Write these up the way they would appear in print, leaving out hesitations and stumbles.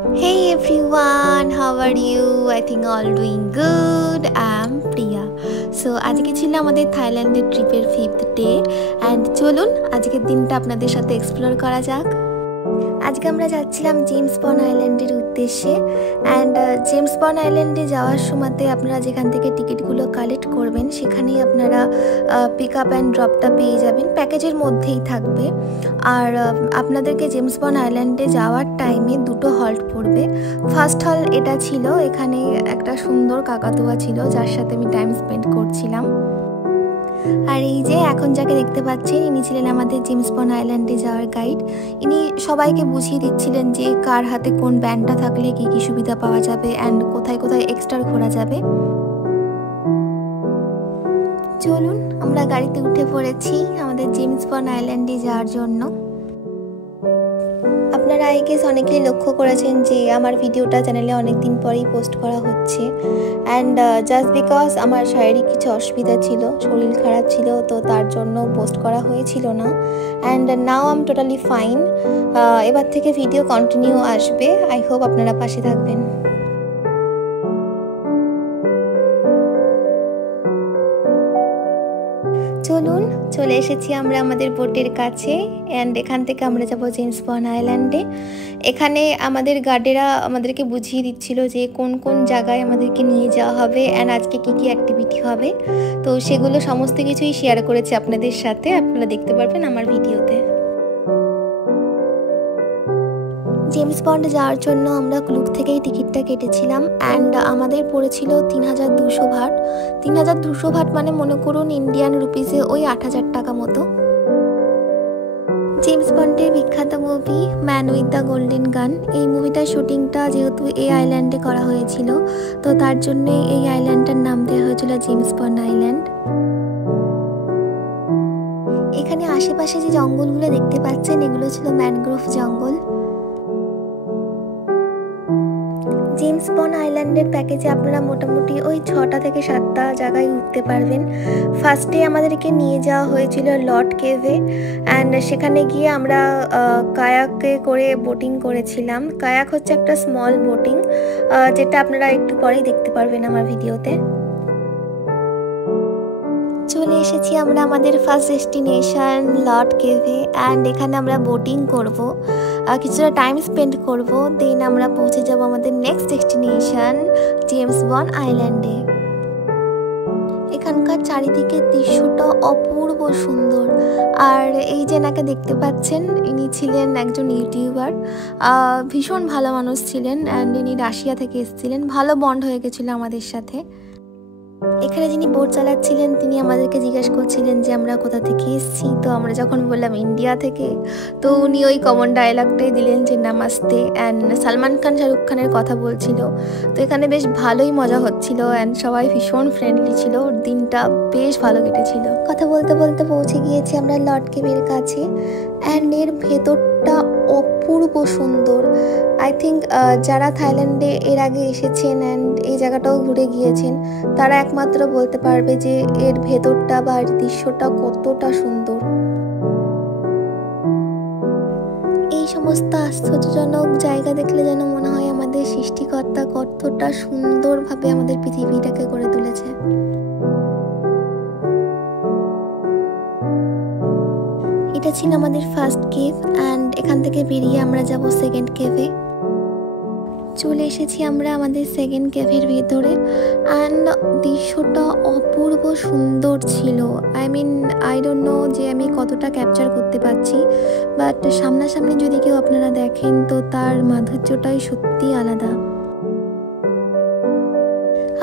Hey everyone, how are you? I think all doing good. I'm Priya. So আজকে ছিল আমাদের থাইল্যান্ডের ট্রিপের 5th ডে অ্যান্ড চলুন আজকের দিনটা আপনাদের সাথে এক্সপ্লোর করা যাক। আজকে আমরা যাচ্ছিলাম জেমস বন্ড আইল্যান্ডের উদ্দেশ্যে অ্যান্ড জেমস বন্ড আইল্যান্ডে যাওয়ার সময়তে আপনারা যেখান থেকে টিকিটগুলো কালেক্ট করবেন সেখানেই আপনারা পিক আপ অ্যান্ড ড্রপটা পেয়ে যাবেন, প্যাকেজের মধ্যেই থাকবে। আর আপনাদেরকে জেমস বন্ড আইল্যান্ডে যাওয়ার টাইমে দুটো হল্ট পড়বে। ফার্স্ট হল এটা ছিল, এখানে একটা সুন্দর কাকাতুয়া ছিল যার সাথে আমি টাইম স্পেন্ড করছিলাম। আর এই যে এখন যাকে দেখতে পাচ্ছেন ইনি ছিলেন আমাদের জেমস বন্ড আইল্যান্ডে যাওয়ার গাইড। ইনি সবাইকে বুঝিয়ে দিচ্ছিলেন যে কার হাতে কোন ব্যান্ডটা থাকলে কী কী সুবিধা পাওয়া যাবে অ্যান্ড কোথায় কোথায় এক্সট্রা ঘোরা যাবে। চলুন আমরা গাড়িতে উঠে পড়েছি আমাদের জেমস বন্ড আইল্যান্ডে যাওয়ার জন্য। আপনারা আই গেস অনেকেই লক্ষ্য করেছেন যে আমার ভিডিওটা চ্যানেলে অনেকদিন পরেই পোস্ট করা হচ্ছে অ্যান্ড জাস্ট বিকজ আমার শারীরিক কিছু অসুবিধা ছিল, শরীর খারাপ ছিল, তো তার জন্য পোস্ট করা হয়েছিল না। And now I am totally fine. এবার থেকে ভিডিও কন্টিনিউ আসবে, আই হোপ আপনারা পাশে থাকবেন। চলুন চলে এসেছি আমরা আমাদের বোটের কাছে অ্যান্ড এখান থেকে আমরা যাব জেমস বন্ড আইল্যান্ডে। এখানে আমাদের গার্ডেরা আমাদেরকে বুঝিয়ে দিচ্ছিল যে কোন কোন জায়গায় আমাদেরকে নিয়ে যাওয়া হবে অ্যান্ড আজকে কী কী অ্যাক্টিভিটি হবে, তো সেগুলো সমস্ত কিছুই শেয়ার করেছি আপনাদের সাথে, আপনারা দেখতে পারবেন আমার ভিডিওতে। জেমস বন্ড যাওয়ার জন্য আমরা ক্লুক থেকেই টিকিটটা কেটেছিলাম অ্যান্ড আমাদের পড়েছিল 3200 ভাট। 3200 ভাট মানে মনে করুন ইন্ডিয়ান রুপিসে ওই 8000 টাকা মতো। জেমস বন্ডের বিখ্যাত movie man with the golden গান, এই মুভিটার শুটিংটা যেহেতু এই আইল্যান্ডে করা হয়েছিল তো তার জন্যে এই আইল্যান্ডটার নাম দেওয়া হয়েছিল জেমস বন্ড আইল্যান্ড। এখানে আশেপাশে যে জঙ্গলগুলো দেখতে পাচ্ছেন এগুলো ছিল ম্যানগ্রোভ জঙ্গল। জেমস বন্ড আইল্যান্ডের প্যাকেজে আপনারা মোটামুটি ওই 6টা থেকে 7টা জায়গায় ঘুরতে পারবেন। ফার্স্টে আমাদেরকে নিয়ে যাওয়া হয়েছিল লট কেভে অ্যান্ড সেখানে গিয়ে আমরা কায়াকে করে বোটিং করেছিলাম। কায়াক হচ্ছে একটা স্মল বোটিং, যেটা আপনারা একটু পরেই দেখতে পারবেন আমার ভিডিওতে। চলে এসেছি আমরা আমাদের ফার্স্ট ডেস্টিনেশন লট কেভে অ্যান্ড এখানে আমরা বোটিং করব, কিছুটা টাইম স্পেন্ড করব, দেন আমরা পৌঁছে যাব আমাদের নেক্সট ডেস্টিনেশন জেমস বন্ড আইল্যান্ডে। এখানকার চারিদিকের দৃশ্যটা অপূর্ব সুন্দর। আর এই যে নাকে দেখতে পাচ্ছেন ইনি ছিলেন একজন ইউটিউবার, ভীষণ ভালো মানুষ ছিলেন অ্যান্ড ইনি রাশিয়া থেকে এসেছিলেন, ভালো বন্ড হয়ে গেছিলো আমাদের সাথে। এখানে যিনি বোট চালাচ্ছিলেন তিনি আমাদেরকে জিজ্ঞেস করছিলেন যে আমরা কোথা থেকে এসেছি, তো আমরা যখন বললাম ইন্ডিয়া থেকে তো উনি ওই কমন ডায়লগটাই দিলেন যে নামাস্তে অ্যান্ড সালমান খান শাহরুখ খানের কথা বলছিল। তো এখানে বেশ ভালোই মজা হচ্ছিল অ্যান্ড সবাই ভীষণ ফ্রেন্ডলি ছিল, দিনটা বেশ ভালো কেটেছিল। কথা বলতে বলতে পৌঁছে গিয়েছি আমরা লট কেভের কাছে অ্যান্ড এর ভেতরটা অপূর্ব সুন্দর। আই থিঙ্ক যারা থাইল্যান্ডে এর আগে এসেছেন অ্যান্ড এই জায়গাটাও ঘুরে গিয়েছেন তারা একমাত্র বলতে পারবে যে এর ভেতরটা বা এর দৃশ্যটা কতটা সুন্দর। এই সমস্ত আশ্চর্যজনক জায়গা দেখলে যেন মনে হয় আমাদের সৃষ্টিকর্তা কতটা সুন্দরভাবে আমাদের পৃথিবীটাকে করে তুলেছে। এটা ছিল আমাদের ফার্স্ট কেভ অ্যান্ড এখান থেকে বেরিয়ে আমরা যাব সেকেন্ড কেভে। চলে এসেছি আমরা আমাদের সেকেন্ড কেভের ভেতরে অ্যান্ড দৃশ্যটা অপূর্ব সুন্দর ছিল। আই ডোন্ট নো যে আমি কতটা ক্যাপচার করতে পারছি, বাট সামনাসামনি যদি কেউ আপনারা দেখেন তো তার মাধুর্যটাই সত্যি আলাদা।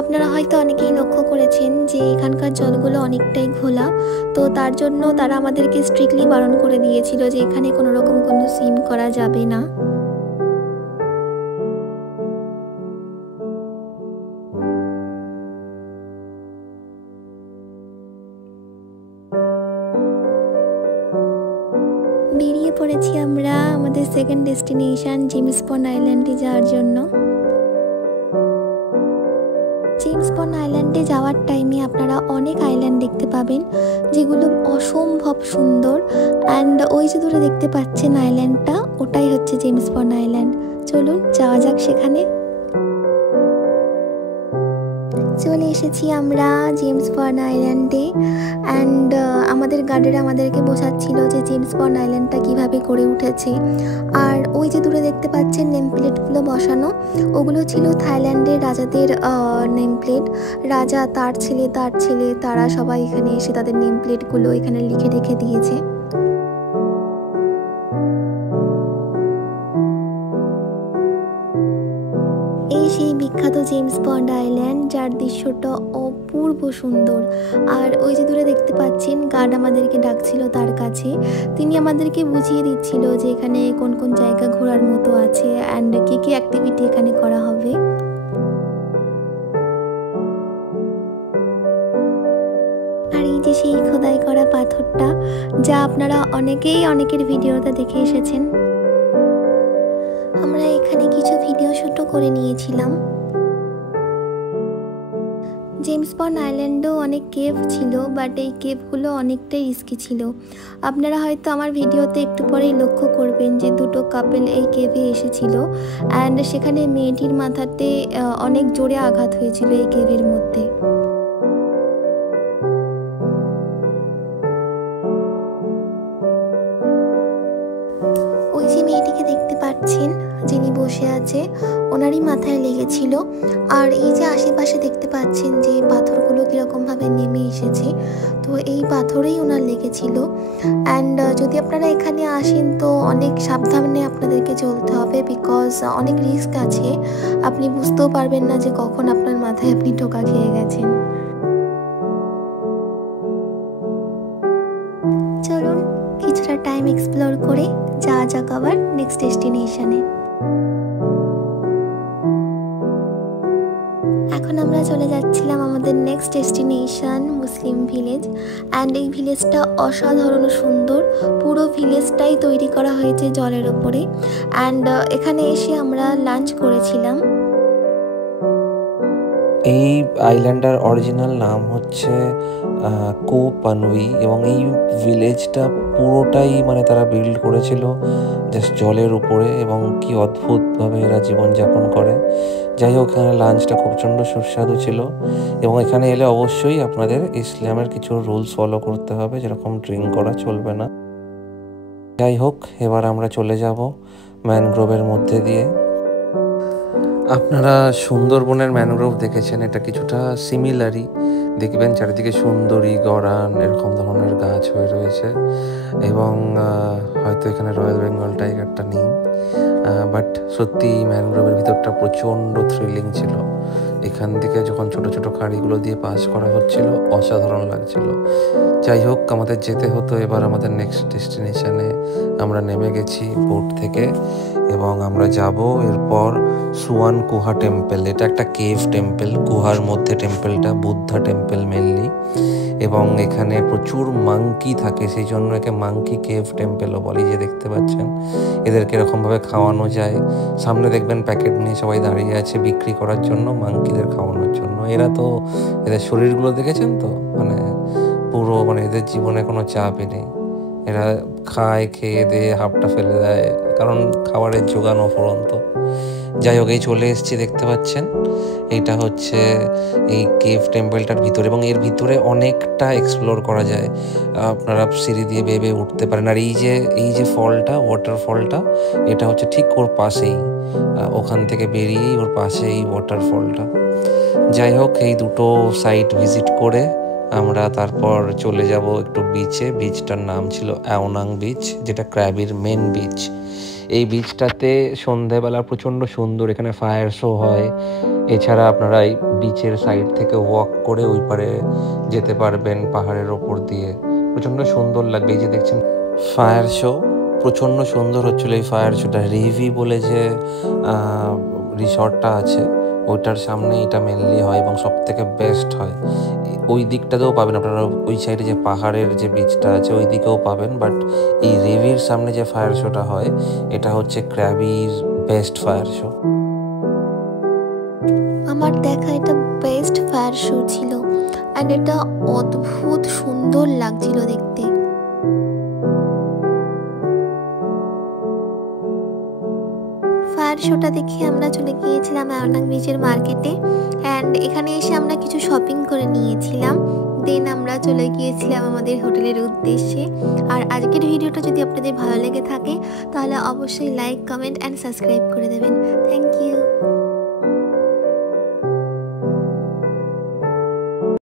আপনারা হয়তো অনেকেই লক্ষ্য করেছেন যে এখানকার জলগুলো অনেকটাই ঘোলা, তো তার জন্য তারা আমাদেরকে স্ট্রিক্টলি বারণ করে দিয়েছিল যে এখানে কোনো রকম কোনো সুইম করা যাবে না। বেরিয়ে পড়েছি আমরা আমাদের সেকেন্ড ডেস্টিনেশন জেমস বন্ড আইল্যান্ডে যাওয়ার জন্য। জেমস জেমস বন্ড আইল্যান্ডে যাওয়ার টাইমে আপনারা অনেক আইল্যান্ড দেখতে পাবেন যেগুলো অসম্ভব সুন্দর। অ্যান্ড ওই যে দূরে দেখতে পাচ্ছেন আইল্যান্ডটা, ওটাই হচ্ছে জেমস বন্ড আইল্যান্ড। চলুন যাওয়া যাক সেখানে। চলে এসেছি আমরা জেমস বন্ড আইল্যান্ডে। অ্যান্ড আমাদের গার্ডেরা আমাদেরকে বোঝাচ্ছিল যে জেমস বন্ড আইল্যান্ডটা কীভাবে করে উঠেছে। আর ওই যে দূরে দেখতে পাচ্ছেন নেম প্লেটগুলো বসানো, ওগুলো ছিল থাইল্যান্ডের রাজাদের নেম প্লেট। রাজা, তার ছেলে তারা সবাই এখানে এসে তাদের নেম প্লেটগুলো এখানে লিখে রেখে দিয়েছে। এই সেই বিখ্যাত জেমস বন্ড আইল্যান্ড, যার দৃশ্যটা অপূর্ব সুন্দর। আর ওই যে দূরে দেখতে পাচ্ছেন গার্ড আমাদেরকে ডাকছিল তার কাছে, তিনি আমাদেরকে বুঝিয়ে দিচ্ছিল যে এখানে কোন কোন জায়গা ঘোরার মতো আছে অ্যান্ড কী কী অ্যাক্টিভিটি এখানে করা হবে। আর এই যে সেই খোদাই করা পাথরটা, যা আপনারা অনেকের ভিডিওতে দেখে এসেছেন। আমরা এখানে কিছু ভিডিও শ্যুটও করে নিয়েছিলাম। জেমস বন্ড আইল্যান্ডেও অনেক কেভ ছিল, বাট এই কেভগুলো অনেকটাই রিস্কি ছিল। আপনারা হয়তো আমার ভিডিওতে একটু পরেই লক্ষ্য করবেন যে দুটো কাপল এই কেভে এসেছিল অ্যান্ড সেখানে মেয়েটির মাথাতে অনেক জোরে আঘাত হয়েছিল এই কেভের মধ্যে। ওই যে মেয়েটিকে দেখতে পাচ্ছেন যিনি বসে আছে, ওনারই মাথায় লেগেছিল। আর এই যে আশেপাশে দেখতে পাচ্ছেন যে পাথরগুলো কীরকমভাবে নেমে এসেছে, তো এই পাথরেই ওনার লেগেছিল। অ্যান্ড যদি আপনারা এখানে আসেন তো অনেক সাবধানে আপনাদেরকে চলতে হবে, বিকজ অনেক রিস্ক আছে। আপনি বুঝতেও পারবেন না যে কখন আপনার মাথায় আপনি টোকা খেয়ে গেছেন। চলুন কিছুটা টাইম এক্সপ্লোর করে যাওয়া যাক আবার নেক্সট ডেস্টিনেশনে। এখন আমরা চলে যাচ্ছিলাম আমাদের next destination Muslim village. And এই ভিলেজটা অসাধারণ সুন্দর, পুরো ভিলেজটাই তৈরি করা হয়েছে জলের ওপরে। অ্যান্ড এখানে এসে আমরা লাঞ্চ করেছিলাম। এই আইল্যান্ডের অরিজিনাল নাম হচ্ছে কো পানুই, এবং এই ভিলেজটা পুরোটাই মানে তারা বিল্ড করেছিল জাস্ট জলের উপরে, এবং কি অদ্ভুতভাবে এরা জীবনযাপন করে। যাই হোক, এখানে লাঞ্চটা খুব প্রচণ্ড সুস্বাদু ছিল, এবং এখানে এলে অবশ্যই আপনাদের ইসলামের কিছু রুলস ফলো করতে হবে, যেরকম ড্রিঙ্ক করা চলবে না। যাই হোক, এবার আমরা চলে যাব ম্যানগ্রোভের মধ্যে দিয়ে। আপনারা সুন্দরবনের ম্যানগ্রোভ দেখেছেন, এটা কিছুটা সিমিলারই। দেখবেন চারিদিকে সুন্দরী, গরান, এরকম ধরনের গাছ হয়ে রয়েছে, এবং হয়তো এখানে রয়্যাল বেঙ্গল টাইগারটা নেই। বাট সত্যি ম্যানগ্রোভের ভিতরটা প্রচণ্ড থ্রিলিং ছিল। এখান থেকে যখন ছোট ছোট গাড়িগুলো দিয়ে পাস করা হচ্ছিল, অসাধারণ লাগছিল। যাই হোক, আমাদের যেতে হতো এবার আমাদের নেক্সট ডেস্টিনেশনে। আমরা নেমে গেছি বোট থেকে, এবং আমরা যাব এরপর সুয়ান গুহা টেম্পল। এটা একটা কেভ টেম্পল, গুহার মধ্যে টেম্পলটা, বুদ্ধা টেম্পল মেনলি। এবং এখানে প্রচুর মাংকি থাকে, সেই জন্য একে মাংকি কেভ টেম্পলও বলে। যে দেখতে পাচ্ছেন এদেরকে এরকমভাবে খাওয়ানো যায়। সামনে দেখবেন প্যাকেট নিয়ে সবাই দাঁড়িয়ে আছে বিক্রি করার জন্য, মাংকিদের খাওয়ানোর জন্য। এরা তো এদের শরীরগুলো দেখেছেন তো, মানে পুরো মানে এদের জীবনে কোনো চাপই নেই। এরা খায়, খেয়ে দিয়ে হাফটা ফেলে দেয়, কারণ খাবারের যোগান অফুরন্ত। যাই হোক, এই চলে এসেছি, দেখতে পাচ্ছেন এইটা হচ্ছে এই কেভ টেম্পলটার ভিতরে, এবং এর ভিতরে অনেকটা এক্সপ্লোর করা যায়। আপনারা সিঁড়ি দিয়ে বেয়ে উঠতে পারেন। আর এই যে ফলটা, ওয়াটারফলটা, এটা হচ্ছে ঠিক ওর পাশেই, ওখান থেকে বেরিয়েই ওর পাশেই ওয়াটারফলটা। যাই হোক, এই দুটো সাইট ভিজিট করে আমরা তারপর চলে যাব একটু বিচে। বিচটার নাম ছিল অ্যাওনাং বিচ, যেটা ক্র্যাবির মেন বিচ। এই বিচটাতে সন্ধেবেলা প্রচণ্ড সুন্দর, এখানে ফায়ার শো হয়। এছাড়া আপনারা এই বিচের সাইড থেকে ওয়াক করে ওই পারে যেতে পারবেন পাহাড়ের ওপর দিয়ে, প্রচণ্ড সুন্দর লাগবে। এই যে দেখছেন ফায়ার শো, প্রচণ্ড সুন্দর হচ্ছিল এই ফায়ার শোটা। রিভি বলে যে রিসর্টটা আছে, ওইটার সামনে এটা মেনলি হয় এবং সব থেকে বেস্ট হয়। ওই দিকটাতেও পাবেন আপনারা, ওই সাইডে যে পাহাড়ের যে বিচটা আছে ওই দিকেও পাবেন, বাট এই রিভির সামনে যে ফায়ার শোটা হয় এটা হচ্ছে ক্র্যাবির বেস্ট ফায়ার শো। আমার দেখা এটা বেস্ট ফায়ার অ্যান্ড এটা অদ্ভুত সুন্দর লাগছিল দেখতে। ফায়ার শোটা দেখে আমরা চলে গিয়েছিলাম অ্যাওনাং ব্রিজের মার্কেটে, অ্যান্ড এখানে এসে আমরা কিছু শপিং করে নিয়েছিলাম। দেন আমরা চলে গিয়েছিলাম আমাদের হোটেলের উদ্দেশ্যে। আর আজকের ভিডিওটা যদি আপনাদের ভালো লেগে থাকে তাহলে অবশ্যই লাইক, কমেন্ট অ্যান্ড সাবস্ক্রাইব করে দেবেন। Thank you.